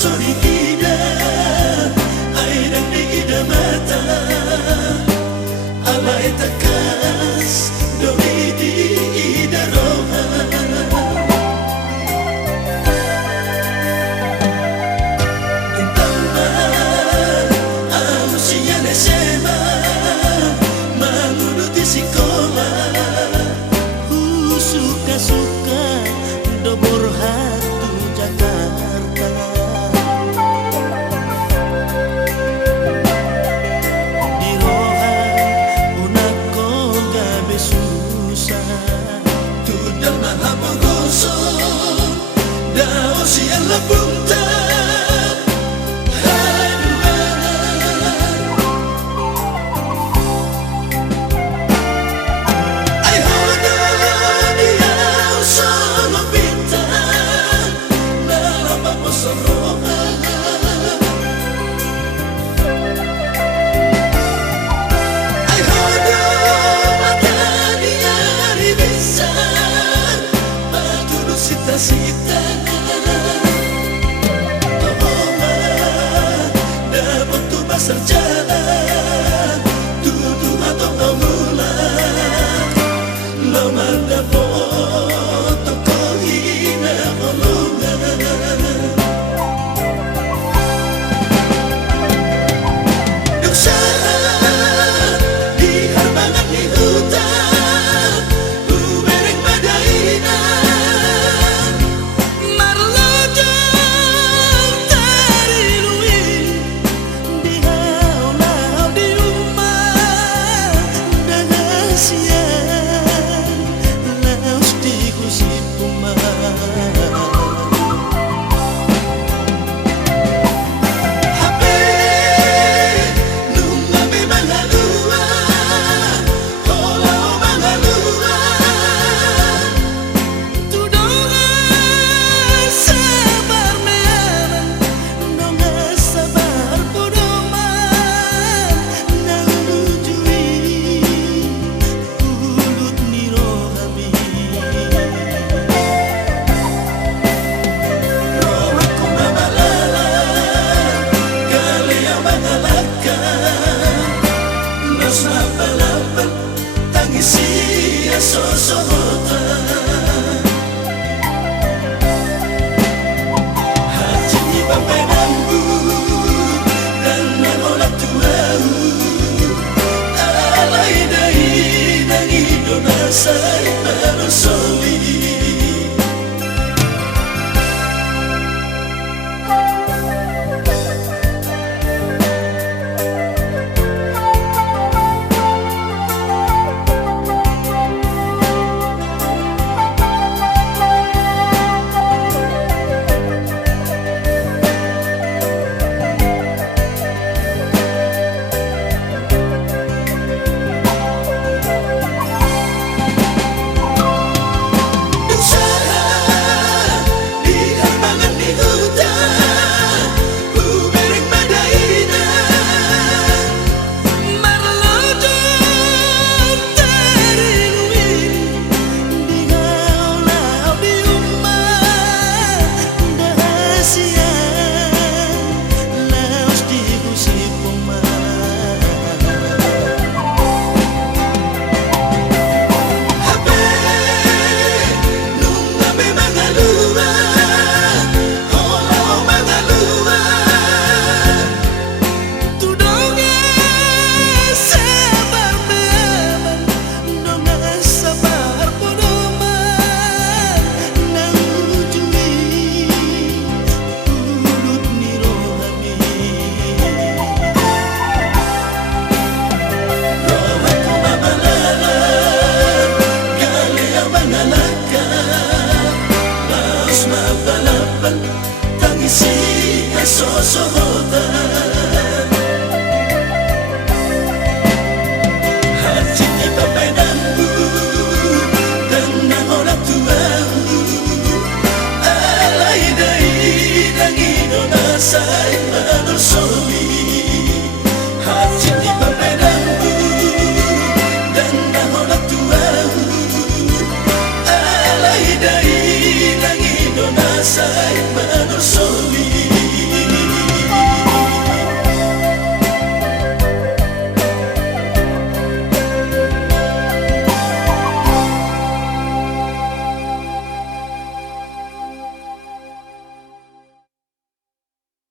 sori ida ai dan di ida mata alai takas doi di ida roha entama alusia nesema menguruti sekolah suka-suka dobor hatu Jakarta di roha unako gabe susah tudang maha gosong dao siang labunta sarjana tuduh atau pemula lemanda foto kau hina golongan duksa di harbangan di hutan ubereng badaina tangisi sosota hati bapenanku dan menolak tuau alai dai nangi donasai perosoli tangisi sosota hati bapenanku dan menolak tuau alai dai nangi donasai perosoli hati bapenanku dan menolak tuau alai dai nangi donasai